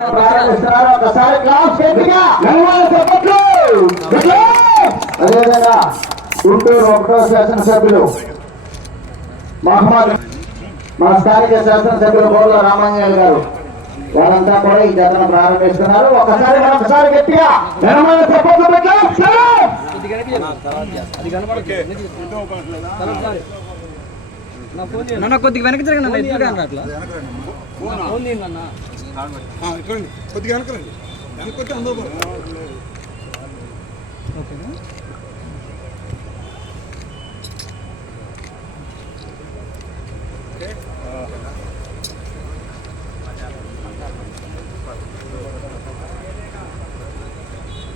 ఒకసారి క్లాస్ గట్టిగా చెప్పట్లు. అదేవిధంగా గుంటూరు ఒకటో శాసనసభ్యులు మహమ్మద్ మన స్థానిక శాసనసభ్యులు బోర్ల రామాంజనేయులు గారు వారంతా కూడా ఈ జతను ప్రారంభిస్తున్నారు ఒకసారి ఒకసారి గట్టిగా ఘనమైన చెప్పట్లు నన్న కొద్దిగా వెనక్కి జరగండి అన్న. కొద్దిగా వెనకరండి వెనకొచ్చి అందరూ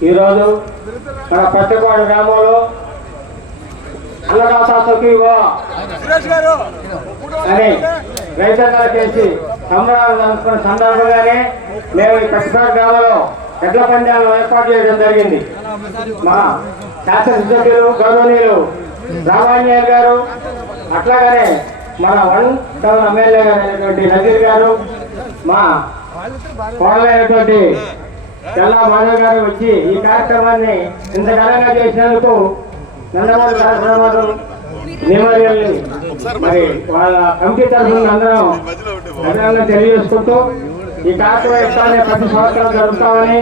ఈరోజు మన పచ్చపాడు గ్రామంలో అన్నదాత సుఖీవో అని రైతాంగాలు చేసి సంబరాలు జరుపుకున్న సందర్భంగానే మేము ఈ పచ్చపాడు గ్రామంలో ఎడ్ల పందాలను ఏర్పాటు చేయడం జరిగింది. మా శాసనసభ్యులు గౌరవనీయులు రామాంజనేయులు గారు అట్లాగనే మన వన్ టౌన్ ఎమ్మెల్యే గారు అయినటువంటి నజీర్ గారు మా కోడలైనటువంటి తెల్లా మాధవ్ గారు వచ్చి ఈ కార్యక్రమాన్ని ఇంత ఘనంగా చేసినందుకు నందమూరి నియమాలు మరి వాళ్ళ కమిటీ తరఫున అందరం ధన్యవాదాలు తెలియజేసుకుంటూ ఈ కార్యక్రమాన్ని ప్రతి సంవత్సరం జరుపుతామని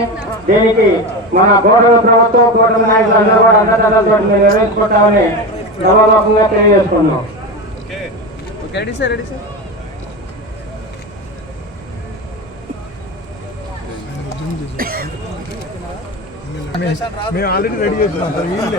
దీనికి మన గౌరవ ప్రభుత్వం కూటమి నాయకులు అందరూ కూడా అందరితో నిర్వహించుకుంటామని సభాముఖంగా తెలియజేసుకున్నాం రెడీ సార్ రెడీ సార్ మేము ఆల్రెడీ రెడీ చేస్తున్నాం సార్ వీళ్ళే.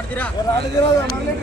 ஆடுகிறா ஆடுகிறா மகளிர்